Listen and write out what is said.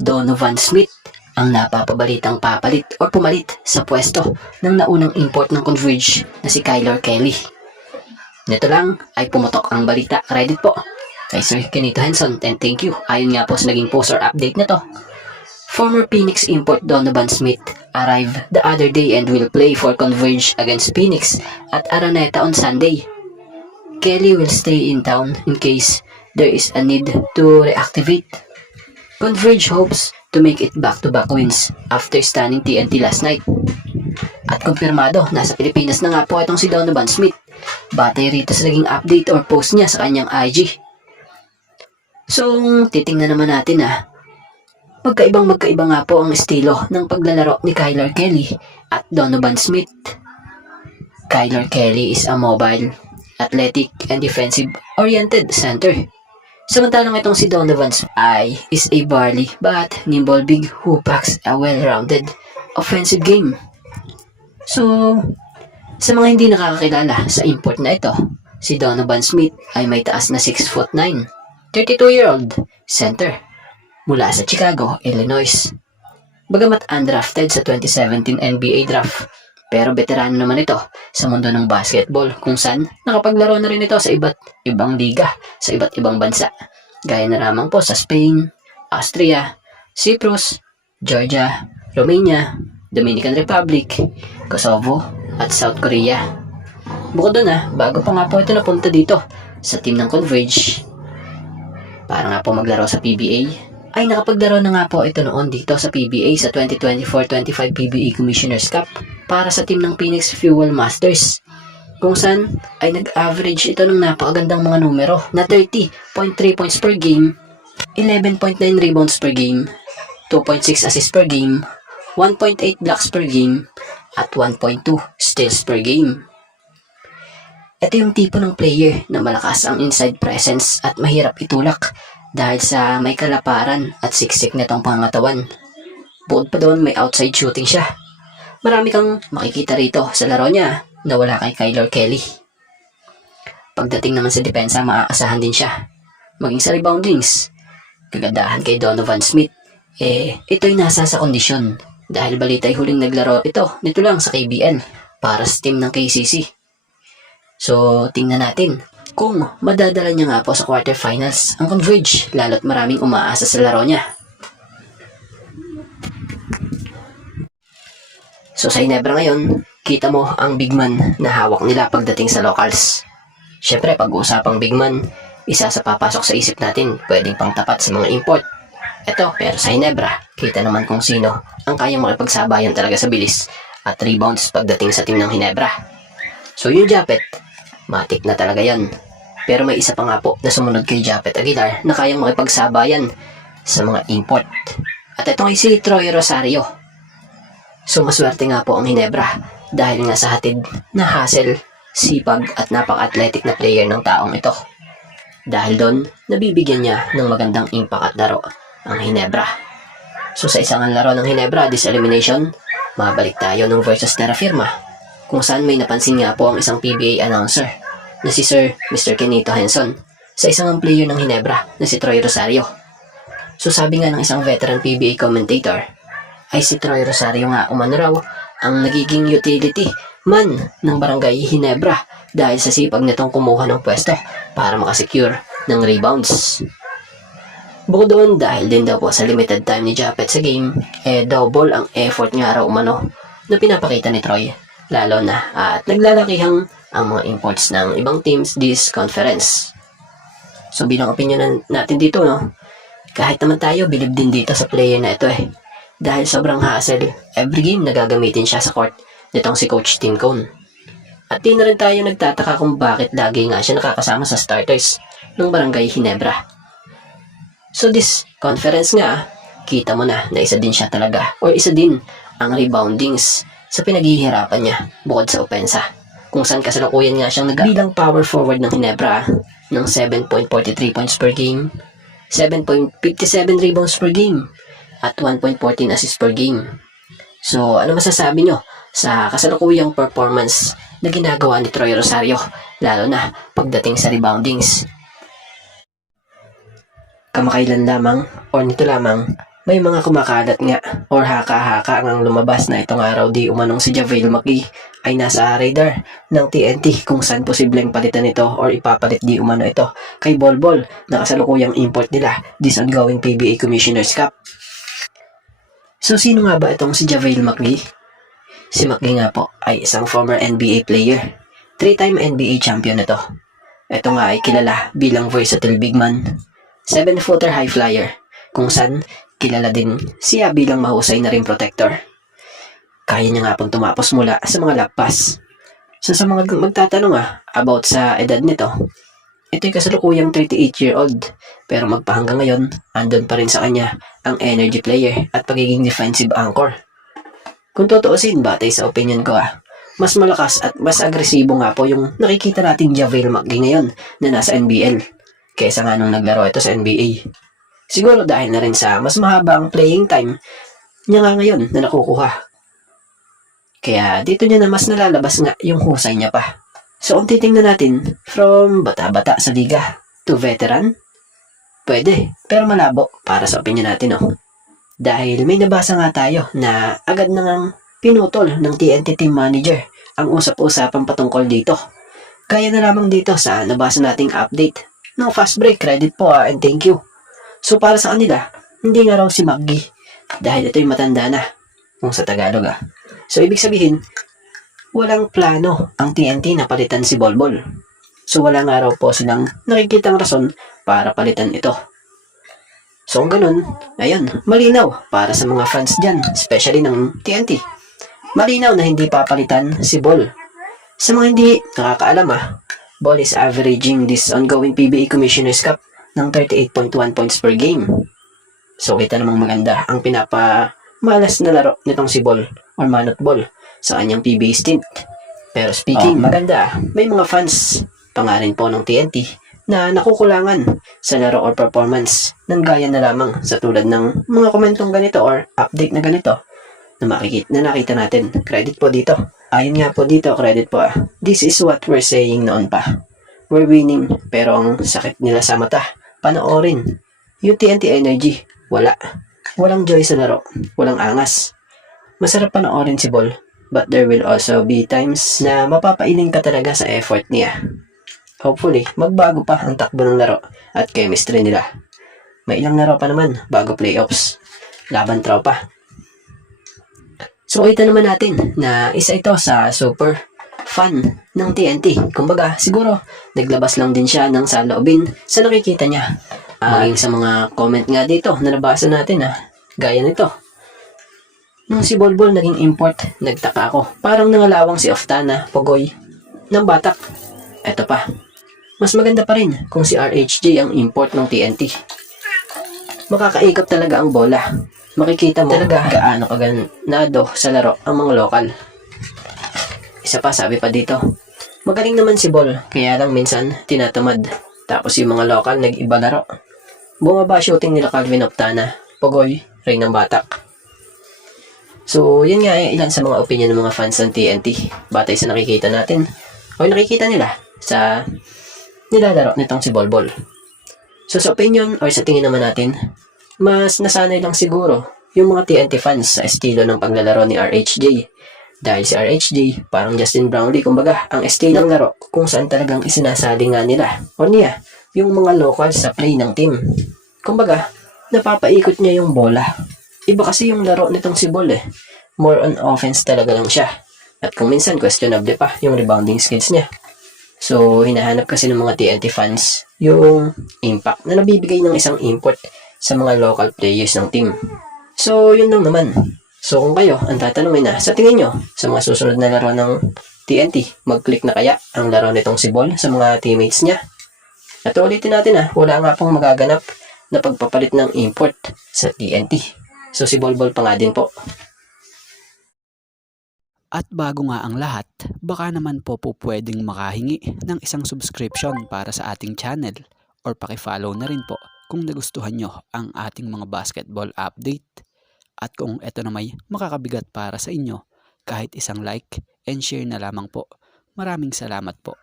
Donovan Smith ang napapabalitang papalit o pumalit sa pwesto ng naunang import ng Converge na si Kyler Kelly. Nito lang ay pumutok ang balita. Credit po kay Sir Kenito Henson and thank you. Ayon nga po sa naging poster update nito, former Phoenix import Donovan Smith arrived the other day and will play for Converge against Phoenix at Araneta on Sunday. Kelly will stay in town in case there is a need to reactivate. Converge hopes to make it back-to-back wins after stunning TNT last night. At kumpirmado, nasa Pilipinas na nga po itong si Donovan Smith. Batay rito sa naging update or post niya sa kanyang IG. So, titingnan naman natin magkaiba nga po ang estilo ng paglalaro ni Kyler Kelly at Donovan Smith. Kyler Kelly is a mobile, athletic, and defensive-oriented center. Samantalang itong si Donovan is a burly but nimble big who packs a well-rounded offensive game. So, sa mga hindi nakakakilala sa import na ito, si Donovan Smith ay may taas na 6'9", 32-year-old center mula sa Chicago, Illinois. Bagamat undrafted sa 2017 NBA draft, pero veterano naman ito sa mundo ng basketball kung saan nakapaglaro na rin ito sa iba't ibang liga sa iba't ibang bansa. Gaya na lamang po sa Spain, Austria, Cyprus, Georgia, Romania, Dominican Republic, Kosovo, at South Korea. Bukod doon bago pa nga po ito napunta dito sa team ng Converge para nga po maglaro sa PBA, ay nakapaglaro na nga po ito noon dito sa PBA sa 2024-25 PBA Commissioner's Cup para sa team ng Phoenix Fuel Masters, kung saan ay nag-average ito ng napakagandang mga numero na 30.3 points per game, 11.9 rebounds per game, 2.6 assists per game, 1.8 blocks per game, at 1.2 steals per game. Ito yung tipo ng player na malakas ang inside presence at mahirap itulak dahil sa may kalaparan at siksik nitong pangatawan. Bukod pa doon, may outside shooting siya. Marami kang makikita rito sa laro niya na wala kay Kyler Kelly. Pagdating naman sa depensa, maaasahan din siya. Maging sa reboundings, kagandahan kay Donovan Smith, ito'y nasa sa kondisyon dahil balita'y huling naglaro nito lang sa KBN para sa team ng KCC. So, tingnan natin kung madadala niya nga po sa quarterfinals ang Converge, lalo't maraming umaasa sa laro niya. So sa Ginebra ngayon, kita mo ang big man na hawak nila pagdating sa locals. Syempre, pag-uusapang big man, isa sa papasok sa isip natin, pwedeng pang tapat sa mga import. Ito, pero sa Ginebra, kita naman kung sino ang kayang makipagsabayan talaga sa bilis at rebounds pagdating sa team ng Ginebra. So yung Japet, matik na talaga yan. Pero may isa pa nga po na sumunod kay Japet Aguilar na kayang makipagsabayan sa mga import. At ito ay si Troy Rosario. So maswerte nga po ang Ginebra dahil nga sa hatid na hustle, sipag at napaka-athletic na player ng taong ito. Dahil doon, nabibigyan niya ng magandang impact at laro ang Ginebra. So sa isang laro ng Ginebra, this elimination, mabalik tayo ng versus Terra Firma, kung saan may napansin nga po ang isang PBA announcer na si Sir Mr. Kenito Henson sa isang player ng Ginebra na si Troy Rosario. So sabi nga ng isang veteran PBA commentator, ay si Troy Rosario nga umano raw ang nagiging utility man ng Barangay Ginebra dahil sa sipag nitong kumuha ng pwesto para makasecure ng rebounds. Bukod doon, dahil din daw po sa limited time ni Japet sa game, double ang effort nga raw umano na pinapakita ni Troy, lalo na at naglalakihang ang mga imports ng ibang teams this conference. So bilang opinion natin dito, kahit naman tayo bilib din dito sa player na ito dahil sobrang hassle, every game nagagamitin siya sa court nitong si Coach Tim Cone. At di na rin tayo nagtataka kung bakit lagi nga siya nakakasama sa starters ng Barangay Ginebra. So this conference nga, kita mo na isa din siya talaga or isa din ang reboundings sa pinaghihirapan niya bukod sa opensa, kung saan kasalukuyan nga siyang bilang power forward ng Ginebra ng 7.43 points per game, 7.57 rebounds per game, at 1.14 assists per game. So ano masasabi nyo sa kasalukuyang performance na ginagawa ni Troy Rosario, lalo na pagdating sa reboundings? Kamakailan lamang o nito lamang May mga kumakalat nga or haka-haka ang lumabas na itong araw di umanong si JaVale McGee ay nasa radar ng TNT kung saan posibleng palitan ito or ipapalit di umano ito kay Bolbol na kasalukuyang import nila this ongoing PBA Commissioner's Cup. So sino nga ba itong si JaVale McGee? Si McGee nga po ay isang former NBA player. 3-time NBA champion ito. Ito nga ay kilala bilang versatile big man, 7-footer high flyer, kung saan kilala din siya bilang mahusay na rim protector. Kaya niya nga pong tumapos mula sa mga lagpas. So sa mga magtatanong about sa edad nito, ito'y kasalukuyang 38-year-old pero magpahanggang ngayon, andun pa rin sa kanya ang energy player at pagiging defensive anchor. Kung tutuusin, batay sa opinion ko mas malakas at mas agresibo nga po yung nakikita nating JaVale McGee ngayon na nasa NBL kaysa nga nung naglaro ito sa NBA. Siguro dahil na rin sa mas mahaba ang playing time niya nga ngayon na nakukuha. Kaya dito niya na mas nalalabas nga yung husay niya pa. So kung titingnan natin, from bata-bata sa liga to veteran, pwede, pero malabo para sa opinion natin Dahil may nabasa nga tayo na agad nang pinutol ng TNT team manager ang usap-usapang patungkol dito. Kaya na lamang dito sa nabasa nating update ng fast break. Credit po and thank you. So para sa kanila, hindi nga raw si McGee dahil ito'y matanda na kung sa Tagalog So ibig sabihin, walang plano ang TNT na palitan si Bolbol. So wala nga raw po silang nakikitang rason para palitan ito. So kung ganun, ayun, malinaw para sa mga fans dyan, especially ng TNT. Malinaw na hindi papalitan si Bol. Sa mga hindi nakakaalam Bol is averaging this ongoing PBA Commissioner's Cup ng 38.1 points per game. So kita namang maganda ang pinapamalas na laro nitong si Bol or Manot Bol sa kanyang PBA stint. Pero speaking maganda, may mga fans pa nga rin po ng TNT na nakukulangan sa laro or performance ng gaya na lamang sa tulad ng mga komentong ganito or update na ganito na nakita natin. Credit po dito. Ayun nga po dito, credit po This is what we're saying noon pa. We're winning, pero ang sakit nila sa mata. Panoorin. Yung TNT energy, wala. Walang joy sa laro. Walang angas. Masarap panoorin si Bol, but there will also be times na mapapailing ka talaga sa effort niya. Hopefully, magbago pa ang takbo ng laro at chemistry nila. May ilang laro pa naman bago playoffs. Laban tropa. So, kita naman natin na isa ito sa super fan ng TNT. Kumbaga, siguro, naglabas lang din siya ng saloobin sa nakikita niya. Maging sa mga comment nga dito na nabasa natin gaya nito. Nung si Bolbol naging import, nagtaka ako. Parang nangalawang si Oftana, Pogoy, ng Batak. Eto pa. Mas maganda pa rin kung si RHJ ang import ng TNT. Makakaikot talaga ang bola. Makikita mo talaga gaano kaganado sa laro ang mga lokal. Isa pa, sabi pa dito, magaling naman si Bol, kaya lang minsan tinatamad. Tapos yung mga lokal nag-iba laro. Bumaba shooting nila Calvin Oftana, Pogoy, Ray ng Batak. So, yun nga ilan sa mga opinion ng mga fans ng TNT batay sa nakikita natin o nakikita nila sa nilalaro nitong si Bolbol. So, sa opinion or sa tingin naman natin, mas nasanay lang siguro yung mga TNT fans sa estilo ng paglalaro ni RHJ. Dahil si RHJ, parang Justin Brownlee, kumbaga, ang estilo ng laro kung saan talagang isinasali nga nila o niya yung mga local sa play ng team. Kumbaga, napapaikot niya yung bola. Iba kasi yung laro nitong si Bol More on offense talaga lang siya. At kung minsan questionable pa yung rebounding skills niya. So, hinahanap kasi ng mga TNT fans yung impact na nabibigay ng isang import sa mga local players ng team. So, yun lang naman. So, kung kayo, ang tatanungin sa tingin nyo, sa mga susunod na laro ng TNT, mag-click na kaya ang laro nitong si Bol sa mga teammates niya? At ulitin natin wala nga pong magaganap na pagpapalit ng import sa TNT. So, si Bolbol pa nga din po. At bago nga ang lahat, baka naman po pwedeng makahingi ng isang subscription para sa ating channel or paki-follow na rin po kung nagustuhan nyo ang ating mga basketball update. At kung ito na may makakabigat para sa inyo, kahit isang like and share na lamang po. Maraming salamat po.